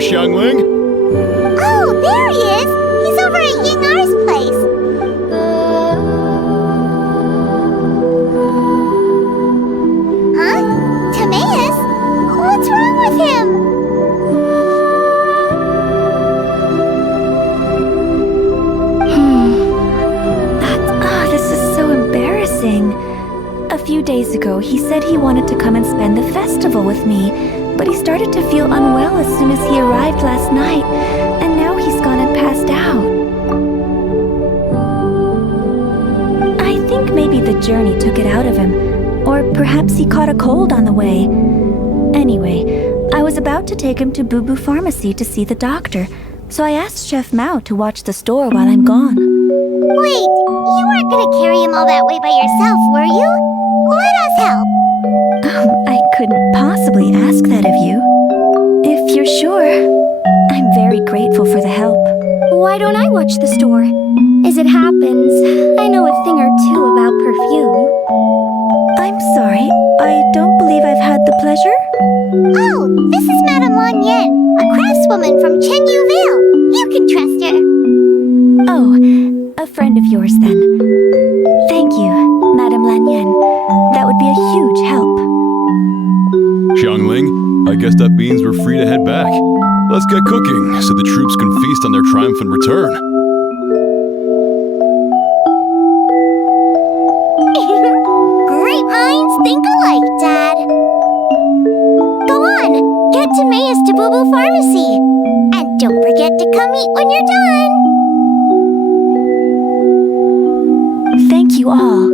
Xiangling. Oh, there he is! He's over at Ying-Ar's place. Huh? Timaeus? What's wrong with him? This is so embarrassing. A few days ago, he said he wanted to come and spend the festival with me, but he started to feel unwell as soon as he arrived last night, and now he's gone and passed out. I think maybe the journey took it out of him, or perhaps he caught a cold on the way. Anyway, I was about to take him to Boo Boo Pharmacy to see the doctor, so I asked Chef Mao to watch the store while I'm gone. Wait, you weren't gonna carry him all that way by yourself, were you? Let us help. I couldn't possibly ask that of you. If you're sure, I'm very grateful for the help. Why don't I watch the store? As it happens, I know a thing or two about perfume. I'm sorry, I don't believe I've had the pleasure. Oh, this is Madame Lanyan, a craftswoman from Chenyu Vale. You can trust her. Oh, a friend of yours then. Thank you, Madame Lanyan. That would be a huge help. Xiangling, I guess that means we're free to head back. Let's get cooking so the troops can feast on their triumphant return. Great minds think alike, Dad. Go on, get Timaeus to Boo Boo Pharmacy. And don't forget to come eat when you're done. Thank you all.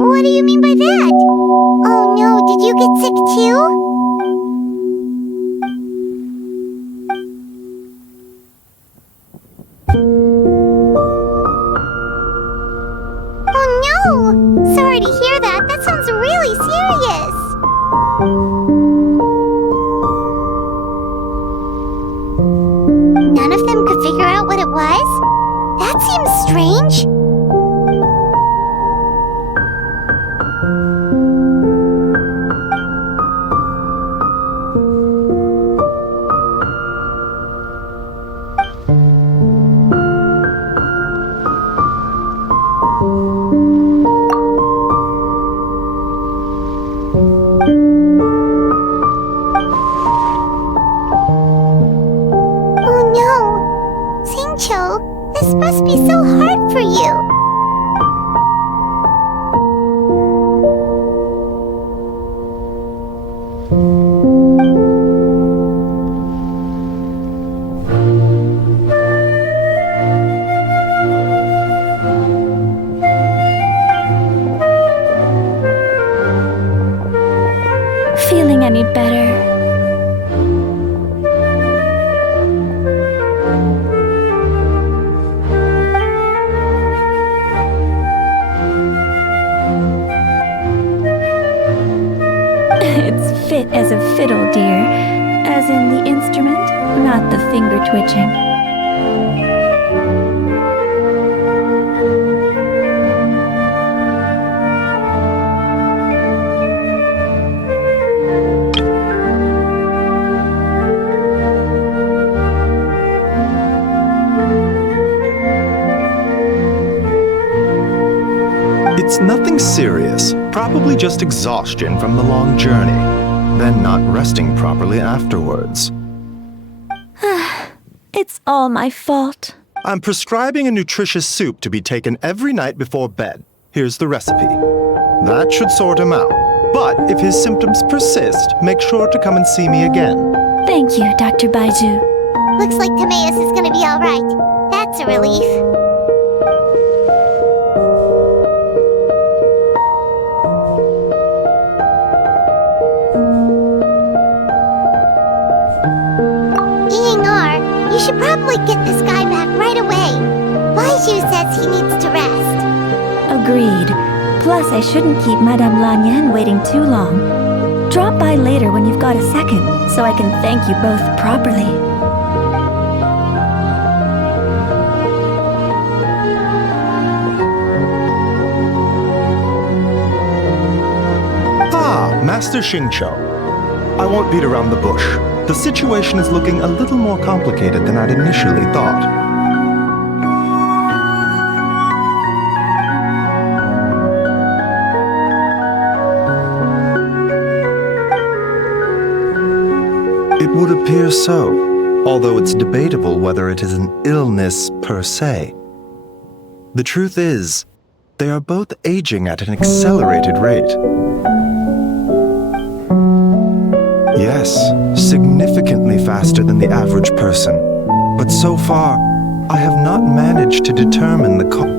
What do you mean by that? Oh no, did you get sick too? Oh no! Sorry to hear that. That sounds really serious. None of them could figure out what it was? That seems strange. Oh no! Singcho, this must be so hard for you. Feeling any better? It's fit as a fiddle, dear. As in the instrument, not the finger twitching. It's nothing serious, probably just exhaustion from the long journey, then not resting properly afterwards. It's all my fault. I'm prescribing a nutritious soup to be taken every night before bed. Here's the recipe. That should sort him out. But if his symptoms persist, make sure to come and see me again. Thank you, Dr. Baiju. Looks like Timaeus is gonna be alright. That's a relief. should probably get this guy back right away. Liyue says he needs to rest. Agreed. Plus, I shouldn't keep Madame Lanyan waiting too long. Drop by later when you've got a second, so I can thank you both properly. Ah, Master Xingqiu. I won't beat around the bush. The situation is looking a little more complicated than I'd initially thought. It would appear so, although it's debatable whether it is an illness per se. The truth is, they are both aging at an accelerated rate. Yes, significantly faster than the average person. But so far, I have not managed to determine the cause.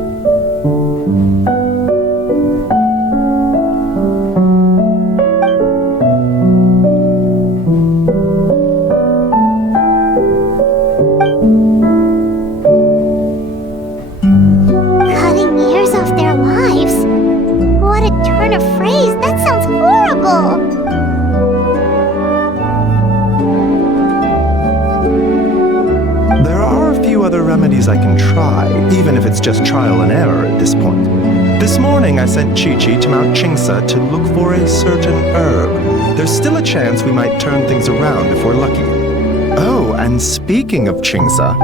Cutting years off their lives? What a turn of phrase! That sounds horrible! There are a few other remedies I can try, even if it's just trial and error at this point. This morning I sent Chi-Chi to Mount Qingsa to look for a certain herb. There's still a chance we might turn things around if we're lucky. Oh, and speaking of Qingsa,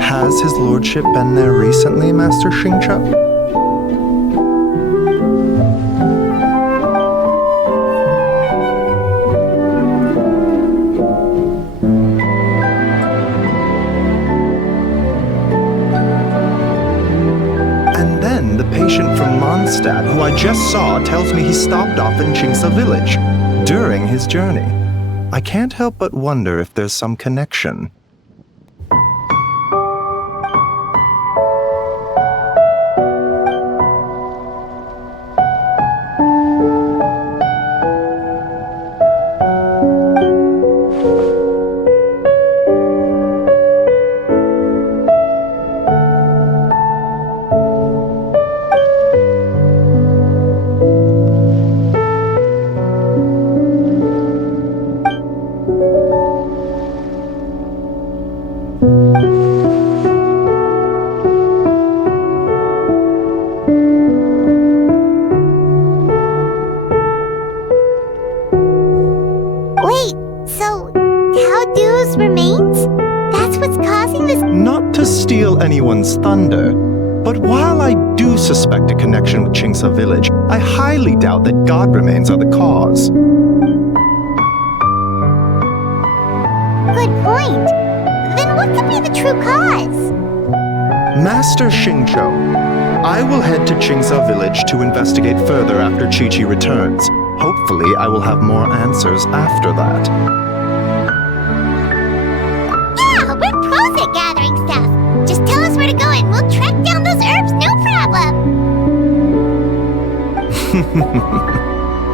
has his lordship been there recently, Master Xingqiu? And then the patient from Mondstadt, who I just saw, tells me he stopped off in Qingsa village during his journey. I can't help but wonder if there's some connection. Wait, so Taodu's remains? That's what's causing this? Not to steal anyone's thunder, but while I do suspect a connection with Qingsa village, I highly doubt that god remains are the cause. Good point. Then what could be the true cause? Master Xingqiu, I will head to Qingsa village to investigate further after Chi-Chi returns. Hopefully, I will have more answers after that. Yeah, we're pros at gathering stuff. Just tell us where to go and we'll track down those herbs, no problem.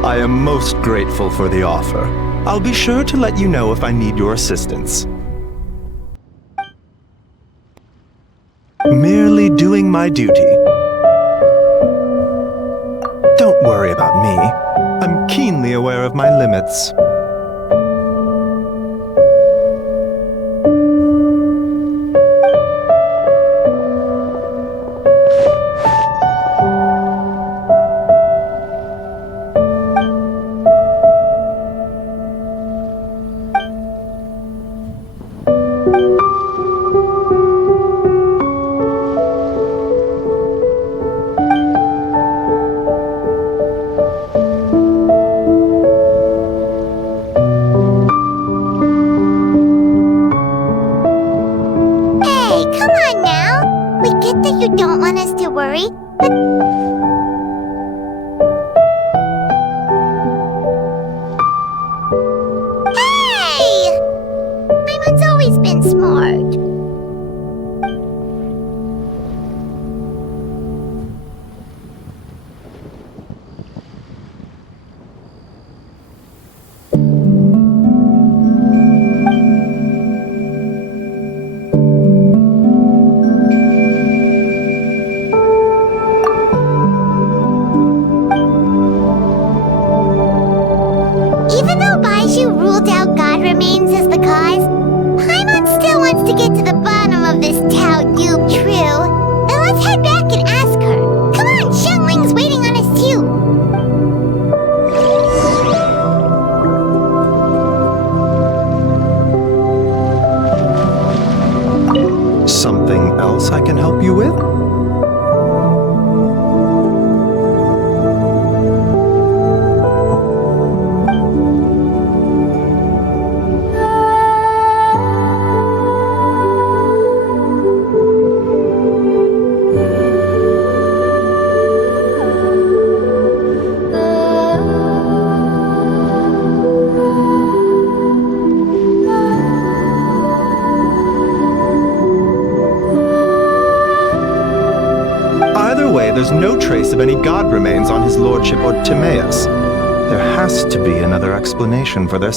I am most grateful for the offer. I'll be sure to let you know if I need your assistance. Merely doing my duty. Don't worry about me. I'm keenly aware of my limits. You don't want us to worry, but... Hey! Paimon's always been smart. there's no trace of any god remains on his lordship or Timaeus. There has to be another explanation for their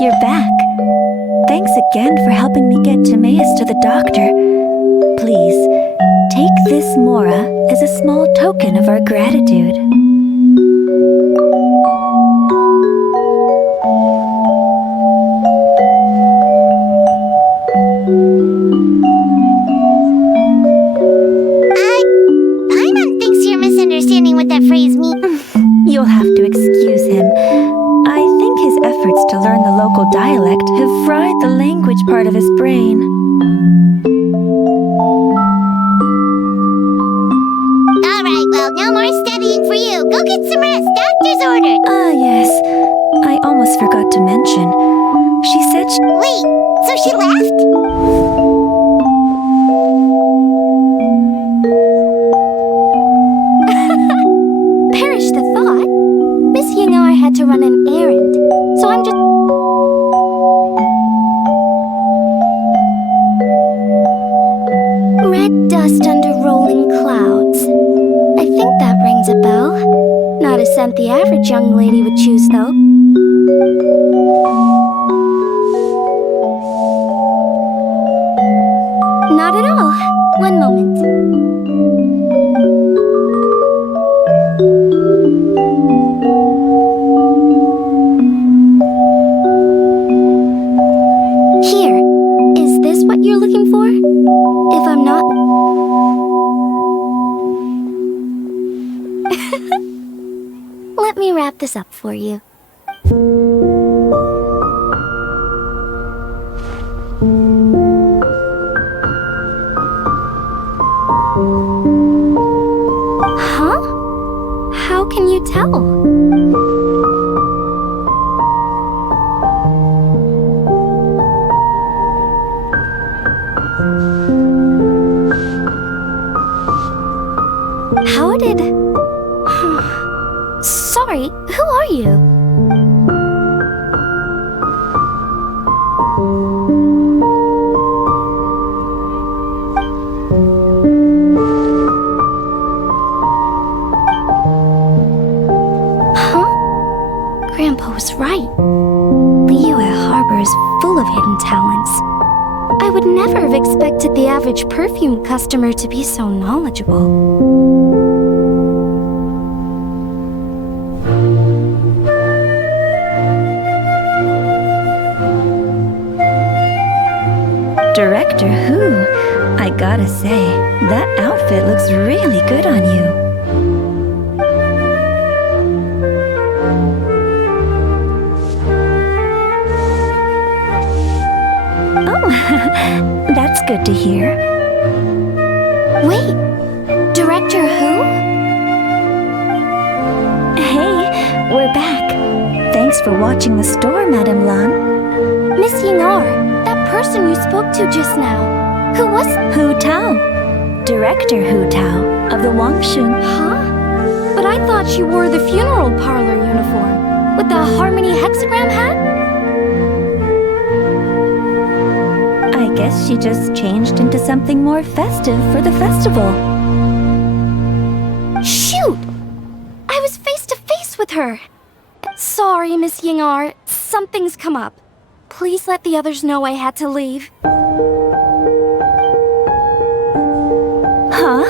You're back. Thanks again for helping me get Timaeus to the doctor. Please, take this Mora as a small token of our gratitude. Paimon thinks you're misunderstanding what that phrase means. You'll have to excuse him. I think his efforts to learn the local dialect have fried the language part of his brain. Alright, well, no more studying for you. Go get some rest. Doctor's ordered. Yes. I almost forgot to mention. She said Wait, so she left? Perish the thought. Miss Yengar had to run an errand, so I'm just... Red dust under rolling clouds. I think that rings a bell. Not a scent the average young lady would choose, though. Not at all. One moment. Here. Is this what you're looking for? If I'm not... Let me wrap this up for you. Huh? How can you tell? How did... Sorry, who are you? Huh? Grandpa was right. Liyue Harbor is full of hidden talents. I would never have expected the average perfume customer to be so knowledgeable. Director Who? I gotta say, that outfit looks really good on you. Oh, that's good to hear. Wait, Director Who? Hey, we're back. Thanks for watching the store, Madame Lan. Miss Yengar, that person you spoke to just now. Who was... Hu Tao. Director Hu Tao of the Wangshun. Huh? But I thought she wore the funeral parlor uniform with the Harmony hexagram hat? I guess she just changed into something more festive for the festival. Shoot! I was face to face with her. Sorry, Miss Yengar. Something's come up. Please let the others know I had to leave. Huh?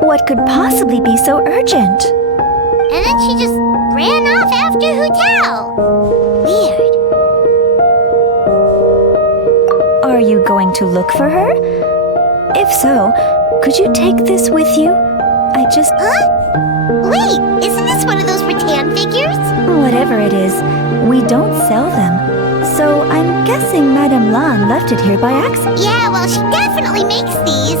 What could possibly be so urgent? And then she just ran off after Hu Tao. Weird. Are you going to look for her? If so, could you take this with you? I just... Huh? Wait, isn't this one of those rattan figures? Whatever it is, we don't sell them. So I'm guessing Madame Lan left it here by accident. Yeah, well, she definitely makes these.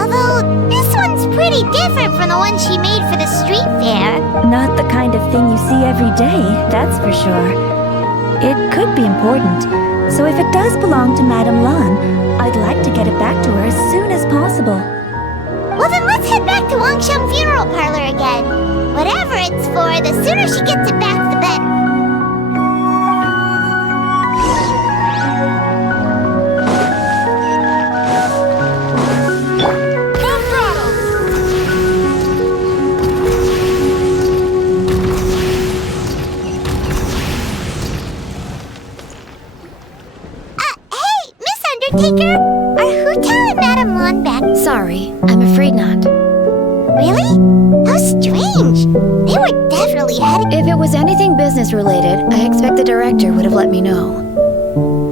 Although, this one's pretty different. different from the one she made for the street fair. Not the kind of thing you see every day, that's for sure. It could be important, so if it does belong to Madame Lan, I'd like to get it back to her as soon as possible. Well, then let's head back to Wangsheng Funeral Parlor again. Whatever it's for, the sooner she gets it back, the better. Undertaker, are Hu Tao and Madame Lan back? Sorry, I'm afraid not. Really? How strange. They were definitely heading... If it was anything business related, I expect the director would have let me know.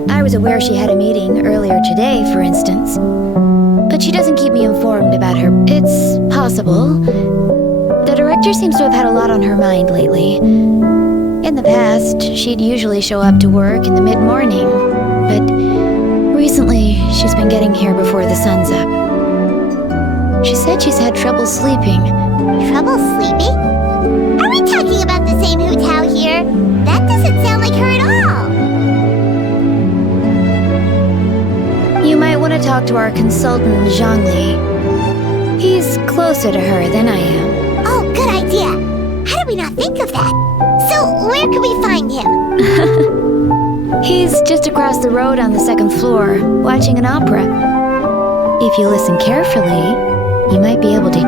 I was aware she had a meeting earlier today, for instance. But she doesn't keep me informed about her. It's possible. The director seems to have had a lot on her mind lately. In the past, she'd usually show up to work in the mid-morning, but recently, she's been getting here before the sun's up. She said she's had trouble sleeping. Trouble sleeping? Are we talking about the same Hu Tao here? That doesn't sound like her at all. You might want to talk to our consultant, Zhang Li. He's closer to her than I am. Oh, good idea. How did we not think of that? So, where can we find him? He's just across the road on the second floor, watching an opera. If you listen carefully, you might be able to...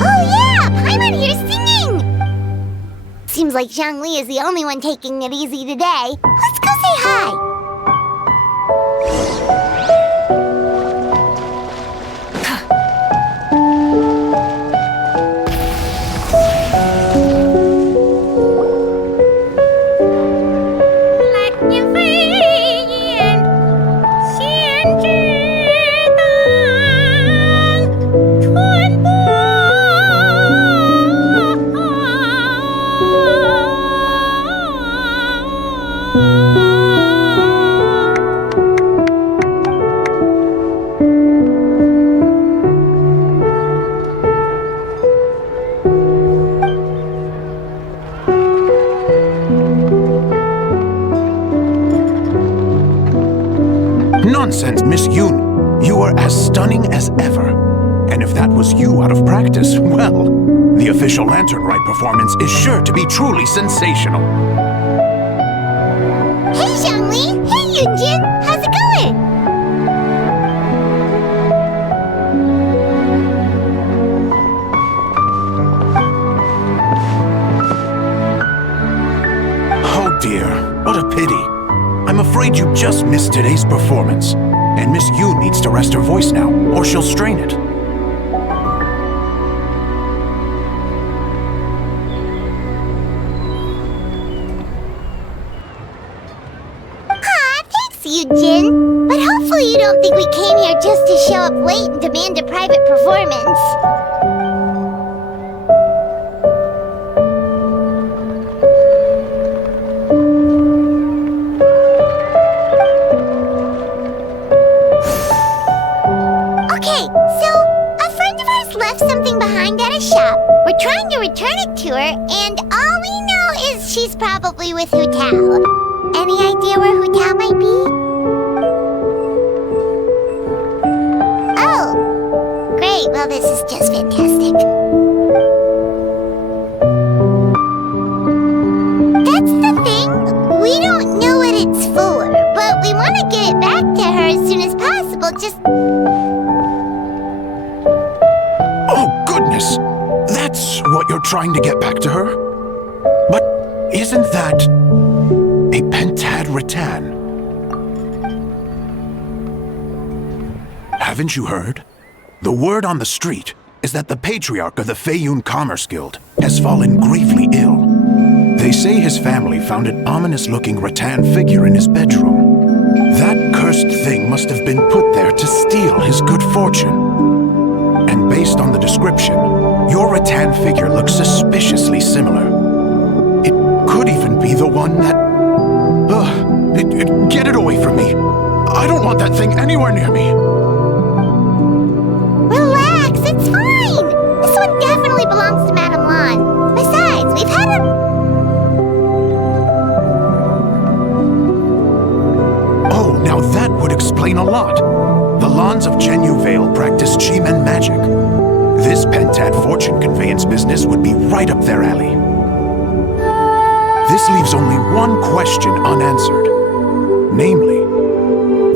Oh yeah, Paimon here's singing! Seems like Zhang Li is the only one taking it easy today. Let's go say hi. Nonsense, Miss Yoon. You are as stunning as ever. And if that was you out of practice, well, the official Lantern Rite performance is sure to be truly sensational. Hey, Zhang Li! Hey, Yunjin! How's it going? Oh dear, what a pity. I'm afraid you just missed today's performance. And Miss Yoon needs to rest her voice now, or she'll strain it. Thanks, Yunjin. But hopefully you don't think we came here just to show up late and demand a private performance. Okay, so a friend of ours left something behind at a shop. We're trying to return it to her, and all we know is she's probably with Hu Tao. Any idea where Hu Tao might be? Oh, great. Well, this is just fantastic. That's the thing. We don't know what it's for, but we want to get it back to her as soon as possible. Just... Oh, goodness! That's what you're trying to get back to her? But isn't that a pentad rattan? Haven't you heard? The word on the street is that the patriarch of the Feiyun Commerce Guild has fallen gravely ill. They say his family found an ominous-looking rattan figure in his bedroom. That cursed thing must have been put there to steal his good fortune. And based on the description, your rattan figure looks suspiciously similar. one that... get it away from me. I don't want that thing anywhere near me. Relax, it's fine. This one definitely belongs to Madame Lan. Besides, we've had a... Oh, now that would explain a lot. The Lans of Chenyu Vale practice Chi-Men magic. This Pentad fortune conveyance business would be right up their alley. This leaves only one question unanswered. Namely,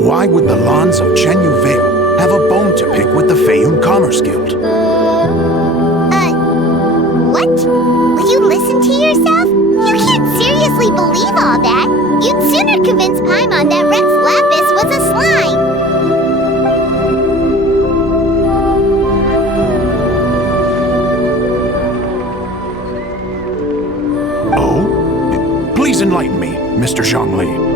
why would the Lans of Chenyu Vale have a bone to pick with the Feiyun Commerce Guild? What? Will you listen to yourself? You can't seriously believe all that. You'd sooner convince Paimon that Rex Lapis was a slime. Oh? Please enlighten me, Mr. Zhongli.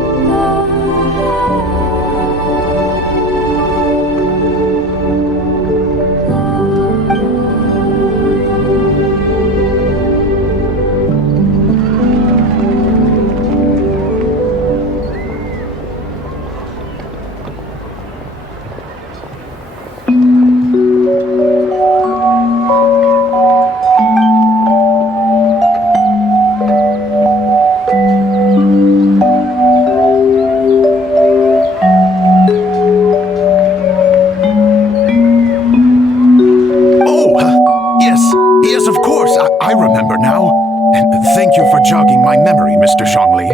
I remember now. Thank you for jogging my memory, Mr. Zhongli.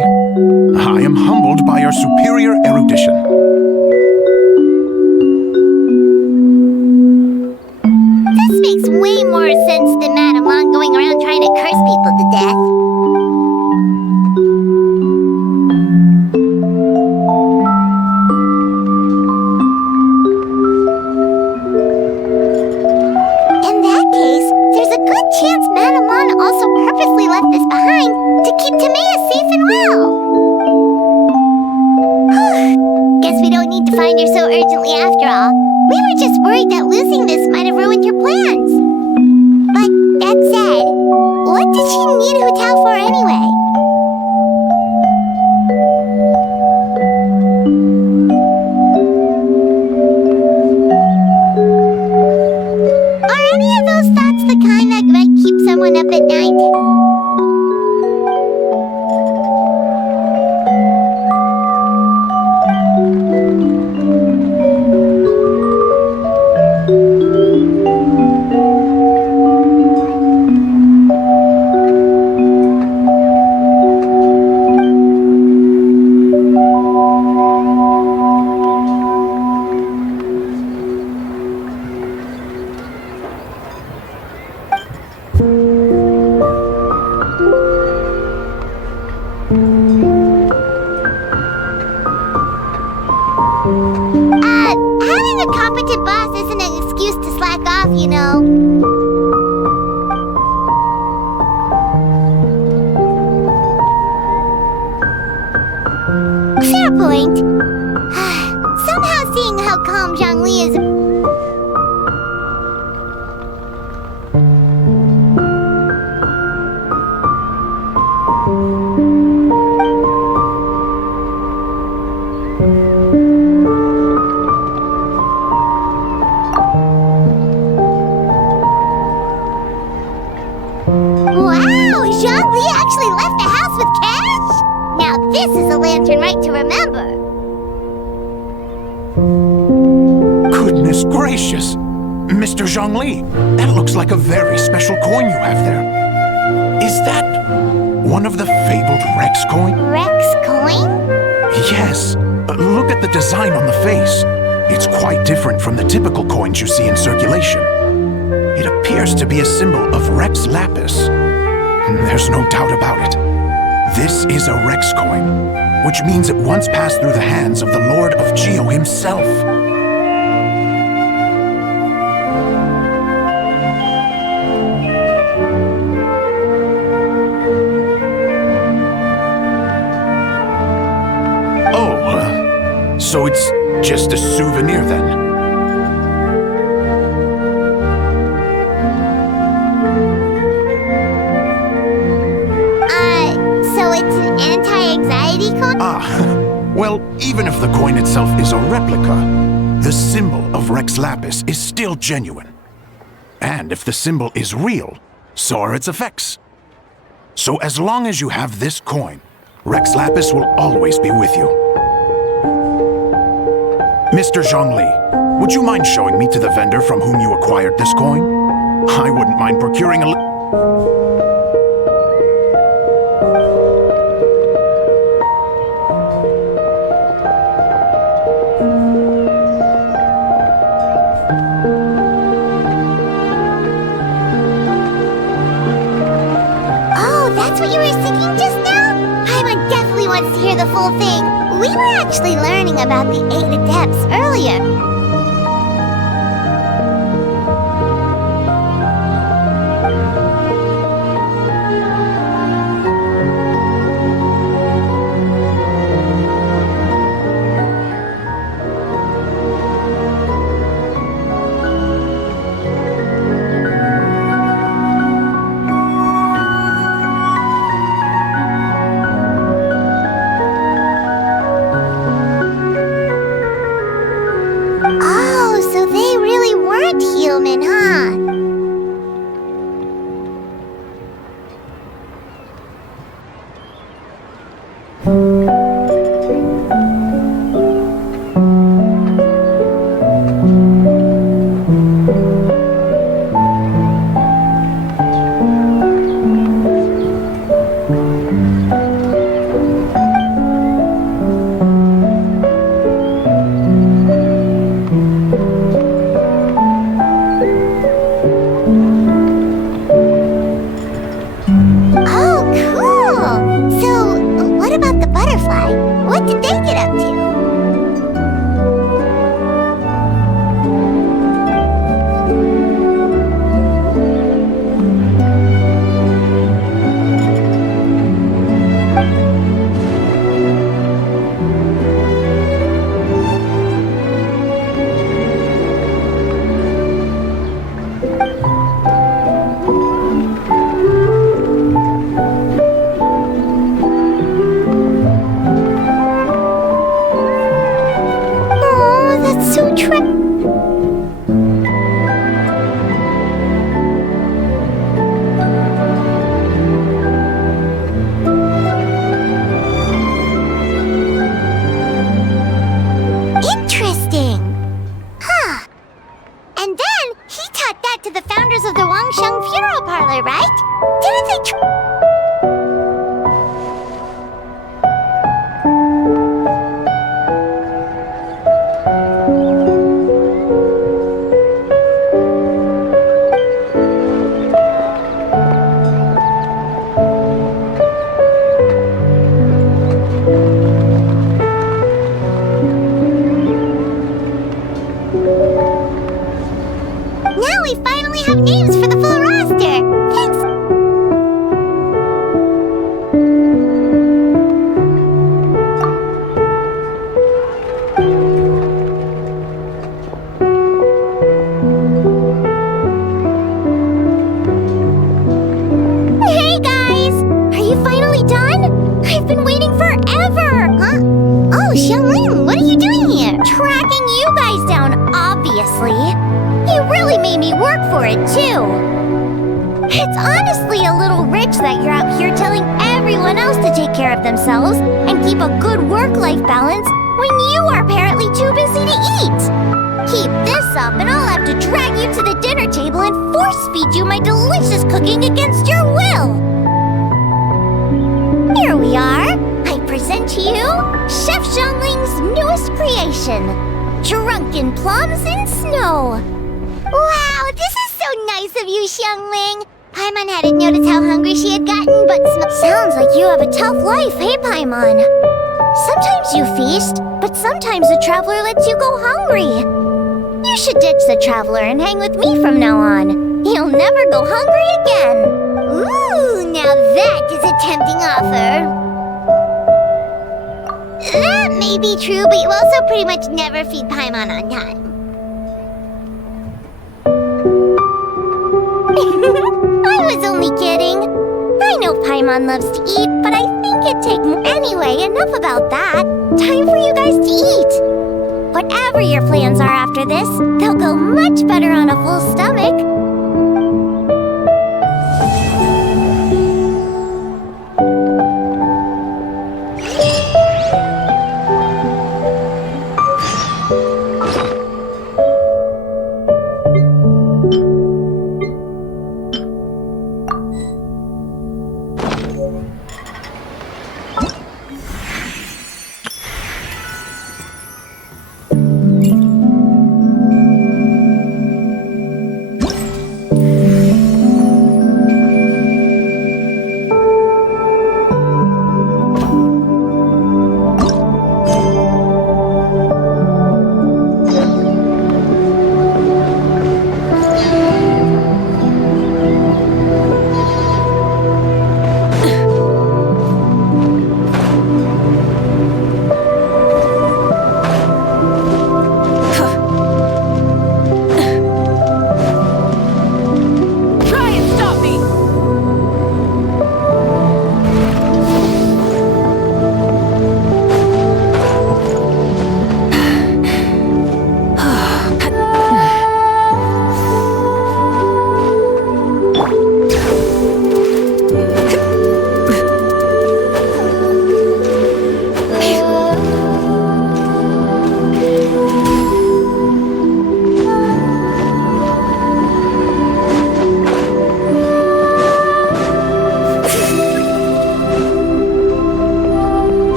I am humbled by your superior erudition. This makes way more sense than Madame Lan going around trying to curse people to death. In that case, there's a good chance Madame Lan also purposely left this behind to keep Timea safe and well. Guess we don't need to find her so urgently after all. We were just worried that losing this might have ruined your plans. But that said, what did she need Hu Tao for anyway? Are any of those thoughts the kind that might keep someone up at night? Having a competent boss isn't an excuse to slack off, you know. Fair point. Somehow seeing how calm Zhongli is... Wow! Zhongli actually left the house with cash? Now this is a lantern right to remember. Goodness gracious! Mr. Zhongli, that looks like a very special coin you have there. Is that one of the fabled Rex coin? Rex coin? Yes. Look at the design on the face. It's quite different from the typical coins you see in circulation. It appears to be a symbol of Rex Lapis. There's no doubt about it. This is a Rex coin, which means it once passed through the hands of the Lord of Geo himself. Oh, so it's just a souvenir then? So it's an anti Well, even if the coin itself is a replica, the symbol of Rex Lapis is still genuine. And if the symbol is real, so are its effects. So as long as you have this coin, Rex Lapis will always be with you. Mr. Zhongli, would you mind showing me to the vendor from whom you acquired this coin? I wouldn't mind procuring a To hear the full thing. We were actually learning about the 8 adepts earlier. Human, huh? What did they get up to? It's honestly a little rich that you're out here telling everyone else to take care of themselves and keep a good work-life balance when you are apparently too busy to eat. Keep this up and I'll have to drag you to the dinner table and force-feed you my delicious cooking against your will. Here we are. I present to you Chef Zhongling's newest creation, Drunken Plums in Snow. Wow, this is so nice of you, Xiangling. Paimon hadn't noticed how hungry she had gotten, but sounds like you have a tough life, hey, Paimon? Sometimes you feast, but sometimes the traveler lets you go hungry. You should ditch the traveler and hang with me from now on. You'll never go hungry again. Ooh, now that is a tempting offer. That may be true, but you also pretty much never feed Paimon on time. I was only kidding. I know Paimon loves to eat, but I think it take... Anyway, enough about that. Time for you guys to eat. Whatever your plans are after this, they'll go much better on a full stomach.